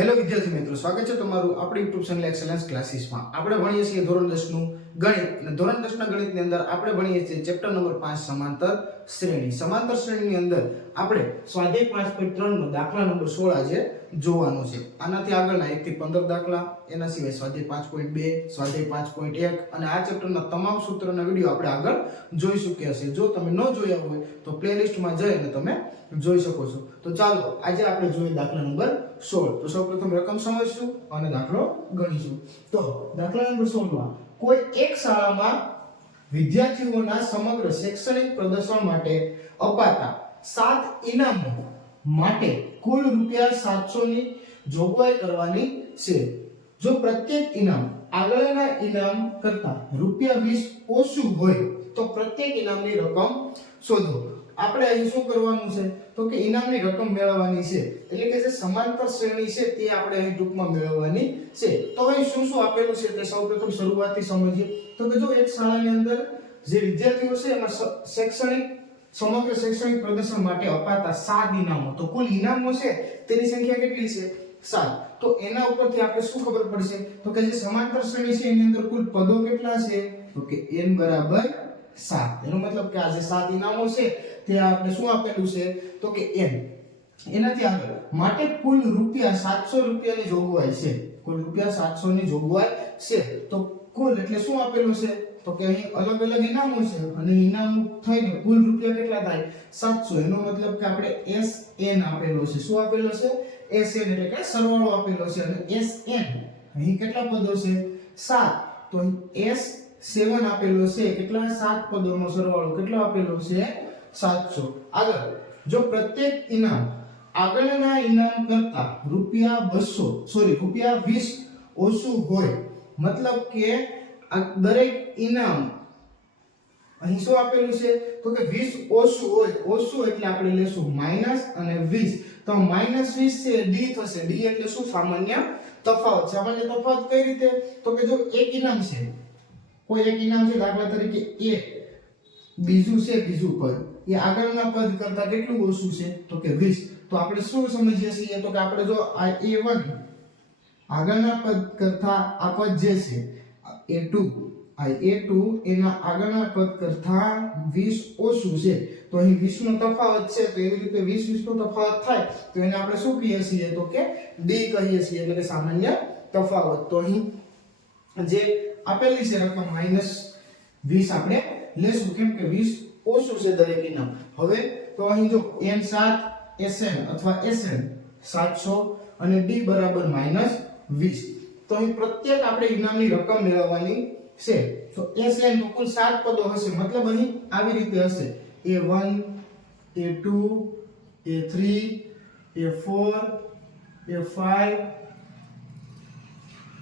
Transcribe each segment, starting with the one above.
Hello વિદ્યાર્થી મિત્રો, સ્વાગત છે તમારું આપણી યુટ્યુબ ચેનલ એક્સેલન્સ ક્લાસીસમાં. આપણે ભણીએ છીએ ધોરણ 10 નું ગણિત અને ધોરણ 10 ના ગણિતની અંદર આપણે ભણીએ છીએ ચેપ્ટર નંબર 5 સમાંતર શ્રેણી. સમાંતર શ્રેણીની અંદર આપણે સ્વાધ્યાય 5.3 નો દાખલા નંબર 16 આજે જોવાનો છે. આનાથી આગળના 1 થી 15 દાખલા, એના સિવાય સ્વાધ્યાય 5.2, સ્વાધ્યાય 5.1 અને આ ચેપ્ટરના તમામ સૂત્રોના વિડિયો આપણે આગળ જોઈ ચૂક્યા છે. જો તમે ન જોયા હોય તો પ્લેલિસ્ટમાં જઈને તમે જોઈ શકો છો. તો ચાલો આજે આપણે જોઈએ દાખલા નંબર 16. તો સૌપ્રથમ રકમ સમજશું અને દાખલો ગણીશું. તો દાખલા નંબર 16 માં કોઈ એક શાળામાં વિદ્યાર્થીઓના સમગ્ર શૈક્ષણિક પ્રદર્શન માટે અપાતા 7 ઇનામો માટે કુલ ₹700 ની જોગવાઈ કરવાની છે. જો પ્રત્યેક ઇનામ આગળના ઇનામ કરતા ₹20 ઓછું હોય તો પ્રત્યેક ઇનામની રકમ શોધો. આપણે અહીં શું કરવાનું છે તો કે ઇનામની રકમ મેળવવાની છે, એટલે કે જે સમાંતર શ્રેણી છે તે આપણે અહીં ટૂંકમાં મેળવવાની છે. તો અહીં શું શું આપેલું છે તે સૌપ્રથમ શરૂઆતથી સમજીએ. તો કે જો એક શાળાની અંદર જે વિદ્યાર્થીઓ છે એમાં સમગ્ર શૈક્ષણિક પ્રદર્શન માટે અપાતા 7 ઇનામો, તો કુલ ઇનામો છે તેની સંખ્યા કેટલી છે? 7. તો એના ઉપરથી આપણે શું ખબર પડશે તો કે જે સમાંતર શ્રેણી છે એની અંદર કુલ પદો કેટલા છે તો કે n બરાબર 7. એનો મતલબ કે આ જે 7 ઇનામો છે તે આપણે શું આપેલું છે તો કે n. એનાથી આગળ માટે કુલ ₹700 ની જોગવાઈ છે. કુલ ₹700 ની જોગવાઈ છે. તો કુલ એટલે શું આપેલું છે તો કે અહીં અલગ અલગ ઇનામો છે અને ઇનામ થઈને કુલ રૂપિયા કેટલા થાય? 700. એનો મતલબ કે આપણે SN આપેલો છે. શું આપેલો છે? SN એટલે કે સરવાળો આપેલો છે. અને SN અહીં કેટલા પદો છે? 7. તો અહીં S7 આપેલો છે. કેટલા? 7 પદોનો સરવાળો કેટલો આપેલો છે? 700. આગળ જો પ્રત્યેક ઇનામ આગળના ઇનામ કરતા ₹20 ઓછું હોય, મતલબ કે આ દરેક ઇનામ અહીં શું આપેલું છે તો કે 20 ઓછું હોય. ઓછું એટલે આપણે લેશું માઈનસ અને 20. તો -20 છે d થશે. d એટલે શું? સામાન્ય તફાવત. સામાન્ય તફાવત કઈ રીતે તો કે જો એક ઇનામ છે, કોઈ એક ઇનામ છે, દાખલા તરીકે a, બીજું છે બીજું પદ, એ આગળના પદ કરતા કેટલું ઓછું છે તો કે 20. તો આપણે શું સમજીએ છીએ તો કે આપણે જો આ a1 આગળના પદ કરતા આ પદ જે છે a2, આ a2 એના આગળના પદ કરતા 20 ઓછું છે. તો અહીં 20 નો તફાવત છે, તો એવી રીતે 20 નો તફાવત થાય તો એને આપણે શું કહીએ છીએ તો કે d કહીએ છીએ, એટલે કે સામાન્ય તફાવત. તો અહીં જે આપેલી છે રકમ -20 આપણે લેશું, કેમ કે 20 ઓછું છે દરેક ઇનામ. હવે તો અહીં જો n7 SN અથવા SN 700 અને d બરાબર -20. તો અહીં પ્રત્યેક આપણે ઇનામની રકમ મેળવવાની છે. તો SN નો કુલ 7 પદો હશે, મતલબ અહીં આવી રીતે હશે: A1, A2, A3, A4, A5,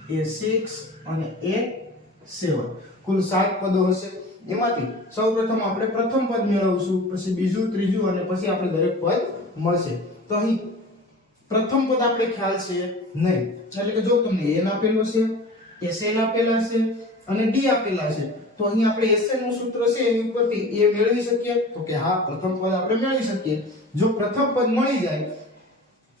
A6 અને A7. કુલ 7 પદો હશે. એમાંથી સૌપ્રથમ આપણે પ્રથમ પદ મેળવશું, પછી બીજું, ત્રીજું અને પછી આપણે દરેક પદ મળશે. તો અહીં પ્રથમ પદ આપણે ખ્યાલ છે નહીં, એટલે કે જો તમને n આપેલો છે, SN આપેલા છે અને d આપેલા છે, તો અહીં આપણે SN નું સૂત્ર છે એની ઉપરથી a મેળવી શકીએ તો કે હા, પ્રથમ પદ આપણે મેળવી શકીએ. જો પ્રથમ પદ મળી જાય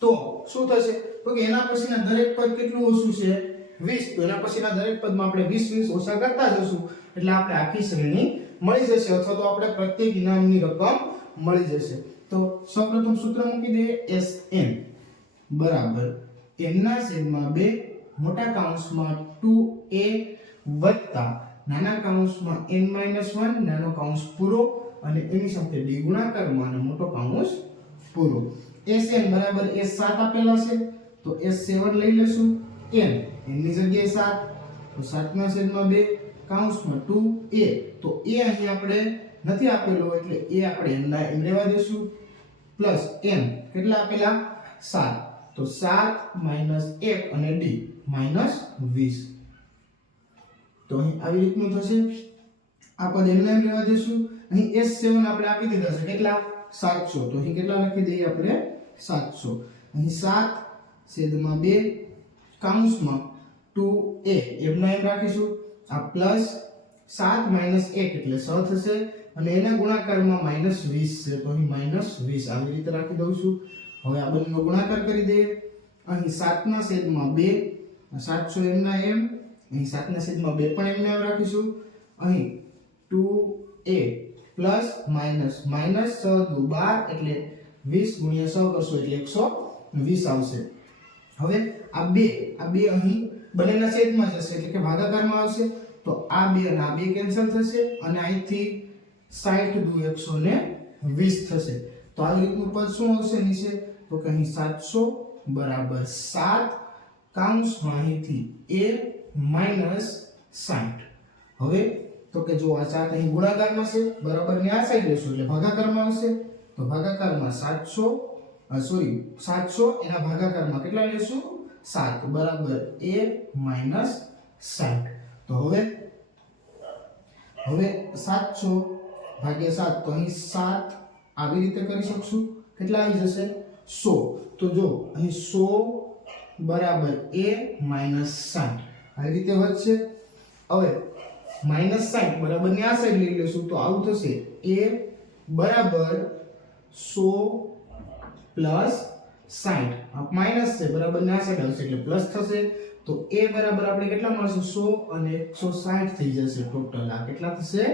તો શું થશે તો કે એના પછીના દરેક પદ કેટલું ઓછું છે? 20. તો એના પછીના દરેક પદમાં આપણે 20 ઓછા કરતા જશું એટલે આપણે આખી શ્રેણી મળી જશે, અથવા તો આપણે પ્રત્યેક ઇનામની રકમ મળી જશે. તો સૌપ્રથમ સૂત્ર મૂકી દઈએ: SN બરાબર n/2 મોટા કૌંસમાં 2a વત્તા નાના કૌંસમાં n-1 નાનો કૌંસ પૂરો અને એની સાથે d ગુણાકારમાં અને મોટો કૌંસ પૂરો. SN બરાબર S7 આપેલા છે, તો S7 લઈ લેશું. n ની જગ્યાએ 7, તો 7/2 કૌંસમાં 2a, તો a અહીં આપણે નથી આપેલો એટલે a આપણે n ના એમ લેવા દેશું, પ્લસ n કેટલા આપેલા? 7. તો 7 - 1 અને d -20. તો અહીં આવી રીતનું થશે. આ પદ એમને એમ લેવા દેશું. અહીં S7 આપણે આપી દીધા છે કેટલા? 700. તો અહીં કેટલા લખી દઈએ આપણે? 700. અહીં 7/2 કૌંસમાં 2a એમના એમ રાખીશું. આ પ્લસ 7 - 1 એટલે 6 થશે અને એના ગુણાકારમાં -20 છે, તો અહીં -20 આવી રીતે રાખી દઉં છું. હવે આ બંનેનો ગુણાકાર કરી દઈએ અહીં 7/2 700 એમના એમ, અહીં 7/2 પણ એમને એમ રાખીશું. અહીં 2a પ્લસ માઇનસ 6 દુ 12 એટલે 20 ગુણ્યા 6 કરશો એટલે 120 આવશે. હવે આ બે અહીં બંનેના છેદમાં જશે એટલે કે ભાગાકારમાં આવશે. તો આ 2 અને આ 2 કેન્સલ થશે અને અહીંથી 60 દુ 120 થશે. તો આવી રીતનું પદ શું આવશે નીચે? તો કે અહીં 700 બરાબર 7 કૌંસમાં અહીંથી a માઇનસ 60. હવે તો કે જો આ 7 અહીં ગુણાકારમાં છે બરાબર ને આ સાઈડ લેશું એટલે ભાગાકારમાં આવશે. તો ભાગાકારમાં 700 એના ભાગાકારમાં કેટલા લેશું? 7 બરાબર a માઇનસ 60. તો હવે 700 ભાગ્યા 7 તો અહીં 7 આવી રીતે કરી શકશું. કેટલા આવી જશે? 100. તો જો અહીં 100 બરાબર a માઇનસ 60 આવી રીતે વધશે. હવે માઇનસ 60 બરાબર ને આ સાઈડ લઈ લેશું તો આવું થશે a બરાબર 100 પ્લસ 60. આ માઇનસ છે બરાબર ને આ સાઈડ આવશે એટલે પ્લસ થશે. તો a બરાબર આપણે કેટલા મળશે? 100 અને 160 થઈ જશે ટોટલ. આ કેટલા થશે?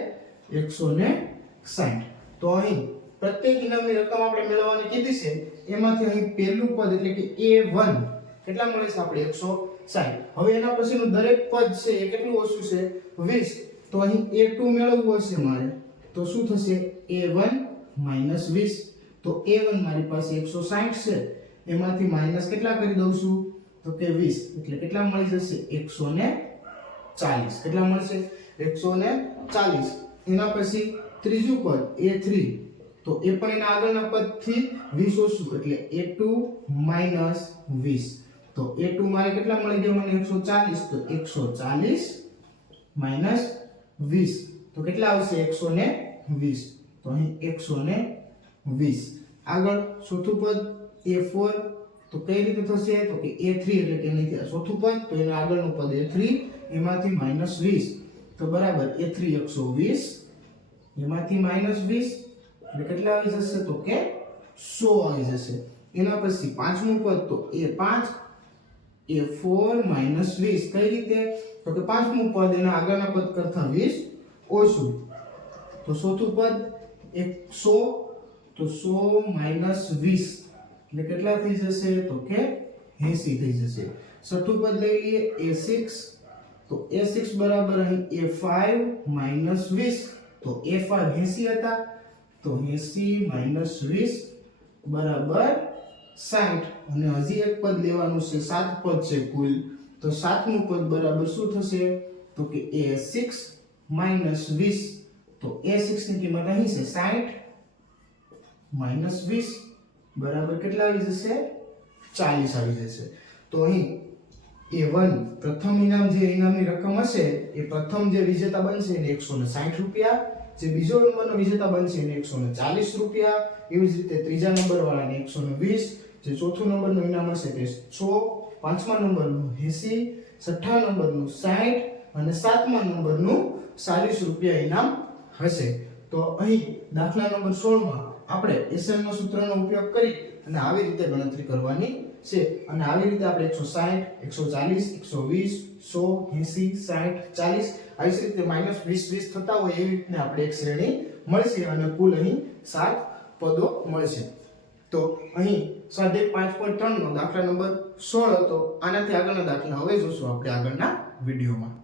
160. તો અહીં પ્રત્યેક ઇનામની રકમ આપણે મેળવવાની કીધી છે એમાંથી અહીં પહેલું પદ એટલે કે a1 કેટલા મળે છે આપણે? 160. હવે એના પછીનું દરેક પદ છે એ કેટલું ઓછું છે? 20. તો અહીં a2 મેળવવું હશે મારે તો શું થશે? a1 minus 20. તો a1 મારી પાસે 160 છે એમાંથી માઈનસ કેટલા કરી દઉં છું? તો કે 20 એટલે કેટલા મળી જશે? 140. કેટલા મળશે? 140. એના પછી ત્રીજું પદ a3 તો એ પણ એના આગળના પદથી 20 ઓછું એટલે a2 માઈનસ 20. તો a2 મારે કેટલા મળી ગયા મને? 140. તો 140 માઈનસ 20 તો કેટલા આવશે? 120. તો અહીં 120. આગળ ચોથું પદ a4 તો કઈ રીતે થશે? તો કે a3 એટલે કે એની ચોથું પદ તો એના આગળનું પદ a3 એમાંથી માઈનસ 20 તો બરાબર a3 120 એમાંથી માઈનસ 20 એટલે કેટલા આવી જશે? તો કે 100 આવી જશે. એના પછી પાંચમું પદ તો a5 a4 માઈનસ 20 કઈ રીતે? તો કે પાંચમું પદ એના આગળના પદ કરતા 20 ઓછું. તો ચોથું પદ 100 તો 100 માઈનસ 20 એટલે કેટલા થઈ જશે? તો કે 80 થઈ જશે. છઠ્ઠું પદ લઈ લઈએ a6 તો a6 બરાબર અહીં a5 માઈનસ 20 તો a5 80 હતા તો 80 માઈનસ 20 બરાબર 60. અને હજી એક પદ લેવાનું છે 7 પદ છે કુલ તો સાતમું પદ બરાબર શું થશે? તો કે a6 માઈનસ 20 તો a6 ની કિંમત અહીં છે 60 માઈનસ 20 બરાબર કેટલા આવી જશે? 40 આવી જશે. તો અહીં a1 પ્રથમ ઇનામ જે ઇનામની રકમ હશે એ પ્રથમ જે વિજેતા બનશે એને 160 રૂપિયા, જે બીજો નંબરનો વિજેતા બનશે એને 140 રૂપિયા, એવી જ રીતે ત્રીજા નંબર વાળાને 120, જે ચોથું નંબરનું ઇનામ હશે તે 100, પાંચમા નંબરનું 80, છઠ્ઠા નંબરનું 60 અને સાતમા નંબરનું 40 રૂપિયા ઇનામ હશે. તો અહીં દાખલા નંબર 16 માં આપણે SL નો સૂત્રનો ઉપયોગ કરી અને આવી રીતે ગણતરી કરવાની છે. અને આવી રીતે આપણે 160, 140, 120, 100, 80, 60, 40 આવી રીતે -20, 20 થતા હોય એવી રીતે આપણે એક શ્રેણી મળશે અને કુલ અહીં 7 પદો મળશે. તો અહીં સ્વાધ્યાય 5.3 નો દાખલા નંબર 16 હતો. આનાથી આગળના દાખલા હવે જોશું આપણે આગળના વિડીયોમાં.